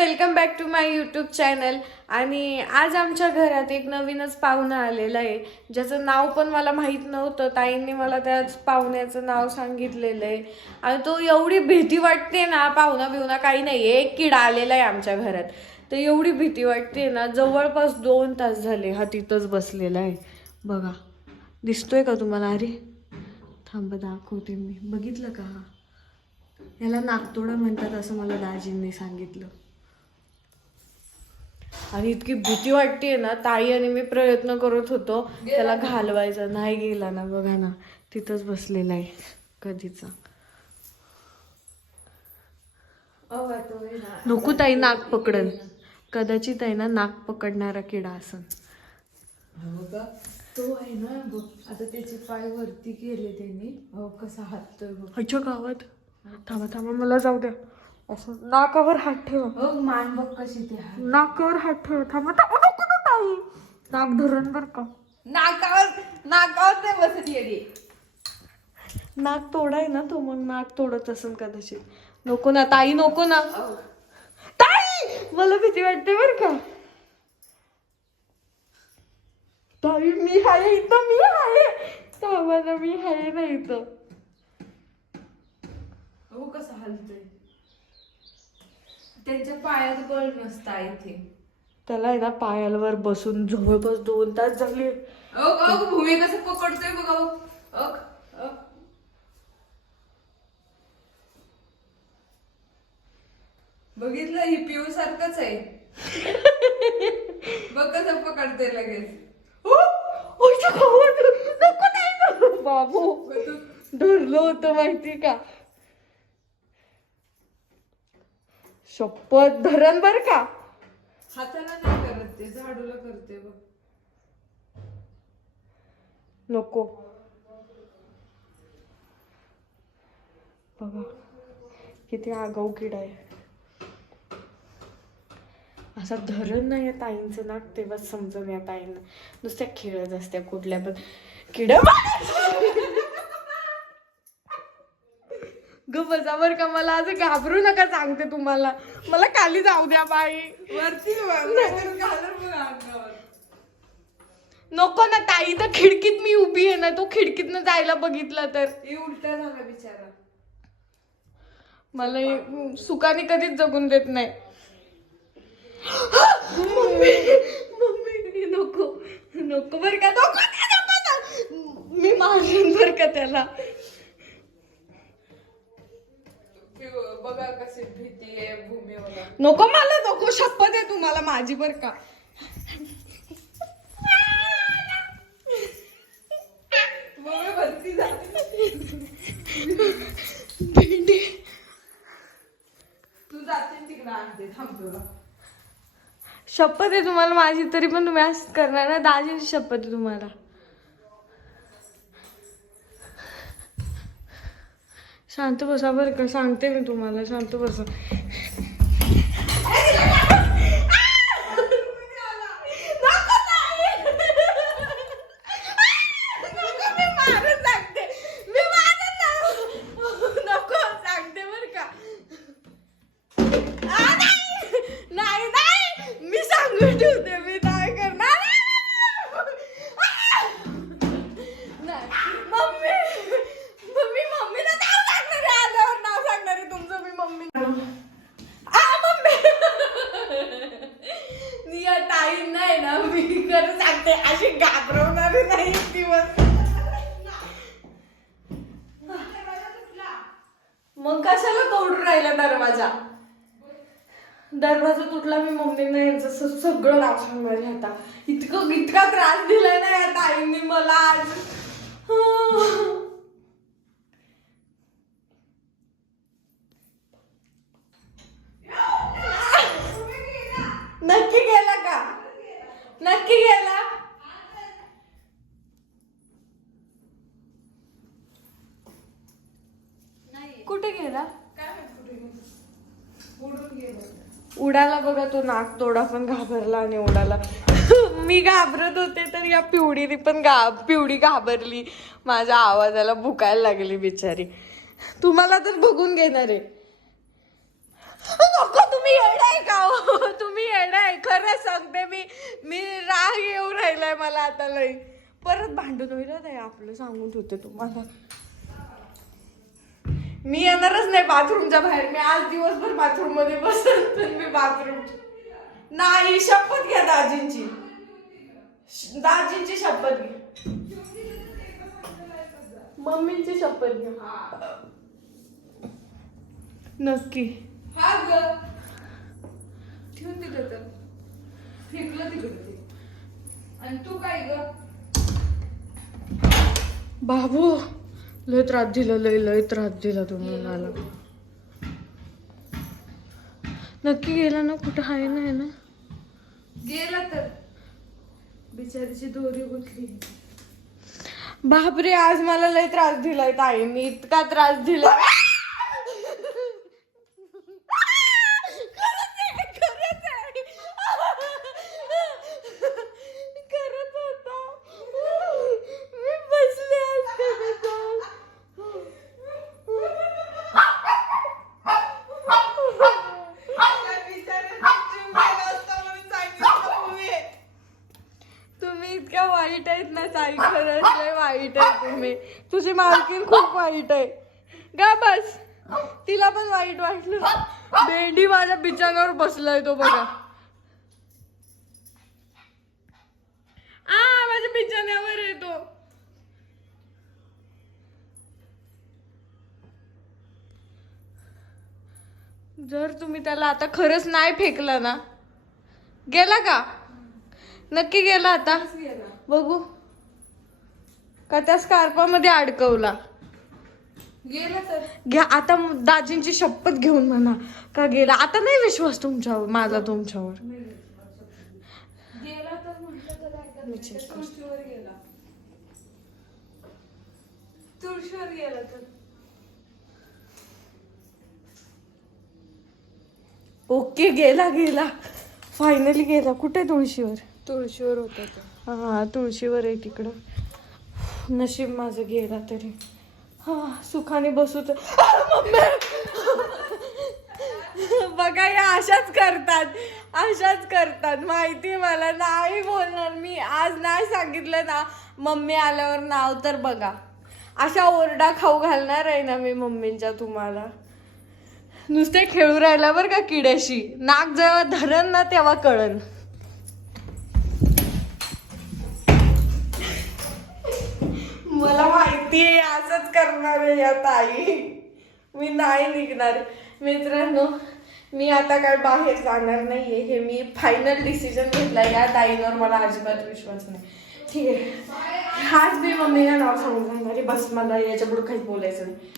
Welcome back to my YouTube channel. आणि आज आमच्या घरात एक नवीनच पाहुणा आलेला आहे, ज्याचं नाव पण मला माहीत नव्हतं. ताईंनी मला त्याच पाहुण्याचं नाव सांगितलेलं आहे. आणि तो एवढी भीती वाटते ना, पाहुणा बिहुणा काही नाही, एक किडा आलेला आहे आमच्या घरात. तर एवढी भीती वाटते ना, जवळपास 2 तास झाले हा तिथंच बसलेला आहे. बघा, दिसतोय का तुम्हाला? अरे थांब दाखवते मी. बघितलं का? हा याला नागतोडा म्हणतात असं मला दाजींनी सांगितलं. आणि इतकी भीती वाटते ना, ताई आणि मी प्रयत्न करत होतो त्याला घालवायचा, नाही गेला ना. बघा ना, तिथंच बसलेला आहे कधीचा. नको ताई, नाक पकडन. कदाचित आहे ना, नाक पकडणारा किडा असन. तो आहे ना बघ, आता त्याचे पाय वरती केले त्यांनी. कसा हात बघ. अच्छा गावात. थांबा थांबा, मला जाऊ द्या. असं नाकावर हात ठेवा. हो, मान बघ कशी ते. नाकावर हात ठेवा. थांबा थांबा, नको ना ताई, नाक धरण बर का. नाकावर ते बसत येडी. नाक तोडाय ना तो, मग नाक तोडत असेल कदाचित. नको ना ताई, नको ना ताई, मला भीती वाटते बर का. ताई मी आहे इथं, मी आहे. थांबा ना, मी आहे ना इथं. हो कसं हलतय. त्यांच्या पायात बळ नसता इथे. त्याला आहे ना पायावर बसून जवळपास 2 तास झाले. भूमी कसं पकडतोय बघ. बघितलं, ही पिऊ सारखंच आहे. बघ कसं पकडते लगेच. बाबू धरलं होतं माहिती का. शपथ धरण बर का. हाताला नाही करत ते, झाडूला करते बघ. नको. बघा किती आगाऊ किडा आहे. असा धरण नाही आहे ताईंचं नाक, तेव्हाच समजून या ताईंना नुसत्या खेळत असत्या कुठल्या पण किड्या. बसावर का, मला आज घाबरू नका सांगते तुम्हाला. मला खाली जाऊ द्या बाई. वरती नको ना ताई, तर खिडकीत मी उभी आहे ना, तो खिडकीतनं जायला बघितला तर. उलटा झाला बिचारा. मला सुखाने कधीच जगून देत नाही. मम्मी नको नको बर का, नको. मी मारून बर का त्याला. बघा कशी भीती आहे भूमीवर. नको, मला नको, शपथ आहे तुम्हाला माझी बर का. वरती जाते. भेंडी तू जाते तिकडे, आणते थांब तुला. शपथ आहे तुम्हाला माझी, तरी पण तुम्ही असं करणार ना. दाजीची शपथ आहे तुम्हाला. शांत बसा बरं का, सांगते मी तुम्हाला, शांत बसा. ठेवते मी, काय करणार. मम्मीला नाव सांगणार आहे, आल्यावर नाव सांगणार आहे तुमचं मी. मम्मी या ताई नाही ना, मी खरं सांगते अशी घाबरवणारी नाही दिवस. मग कशाला तोडून राहिला दरवाजा? दरवाजा तुटला, मी मम्मींना यांचं सगळं नाव सांगणार आहे आता. इतका त्रास दिलाय ना या ताईंनी मला आज. नक्की गेला का? नक्की गेला? कुठे गेला? उडाला बघा तो. नाक तोडा पण घाबरला आणि उडाला. मी घाबरत होते तर या पिवडीने पण पिवडी घाबरली. माझ्या आवाजाला भुकायला लागली बिचारी. तुम्हाला तर बघून घेणार आहे. नको, तुम्ही येडाय का? आता लय परत भांडून होईल नाही आपलं, सांगून ठेवते तुम्हाला. मी येणारच नाही बाथरूमच्या बाहेर. मी आज दिवसभर बाथरूम मध्ये बसत. मी बाथरूम नाही. शपथ घ्या दाजींची, दाजींची शपथ घ्या, मम्मींची शपथ घ्या नक्की. हा ग ठेवून दिलं तर फेकलं तिकडे ते. आणि तू काय ग बाबू लय त्रास दिला, लय त्रास दिला तुम्ही मला. नक्की गेला ना? कुठं आहे ना? गेला तर बिचारीची दोरी गुंतली. बापरे आज मला लय त्रास दिलाय ताईंनी, इतका त्रास दिला. खरंच होता. मी बसले तुम्ही इतक्या वाईट आहेत ना ताई, खरंच लय वाईट आहे तुम्ही. तुझी मालकीण खूप वाईट आहे. गा बस, तिला पण वाईट वाटलं. भेंडी माझ्या बिछाण्यावर बसलाय तो बघा. माझ्या बिछाण्यावर येतो. जर तुम्ही त्याला आता खरंच नाही फेकलं ना. गेला का? नक्की गेला आता? बघू का त्या स्कार्पामध्ये अडकवला. गेला तर घ्या आता दाजींची शपथ घेऊन म्हणा का गेला. आता नाही विश्वास तुमच्यावर माझा, तुमच्यावर. गेला तर म्हटलं तर काय करणार? तुळशीवर गेला, तुळशीवर गेला तर. ओके गेला फायनली गेला. कुठे? तुळशीवर. तुळशीवर होता तो. हा तुळशीवर आहे तिकडं. नशीब माझं गेला तरी. हा सुखाने बसू तर. बघा या अशाच करतात माहिती मला. नाही बोलणार मी. आज नाही सांगितलं ना मम्मी आल्यावर नाव तर बघा अशा ओरडा खाऊ घालणार आहे ना मी मम्मींच्या तुम्हाला. नुसते खेळू राहिला बरं का किड्याशी. नाक जेव्हा धरण ना तेव्हा कळन. मला माहितीये असंच करणार आहे या ताई. मी नाही निघणार. मित्रांनो मी आता काय बाहेर जाणार नाहीये. हे मी फायनल डिसिजन घेतला. या ताईंवर मला अजिबात विश्वास नाही. ठीक आहे आज मी मम्मीला नाव सांगून जाणार आहे. बस मला याच्या पुढे काही बोलायचं नाही.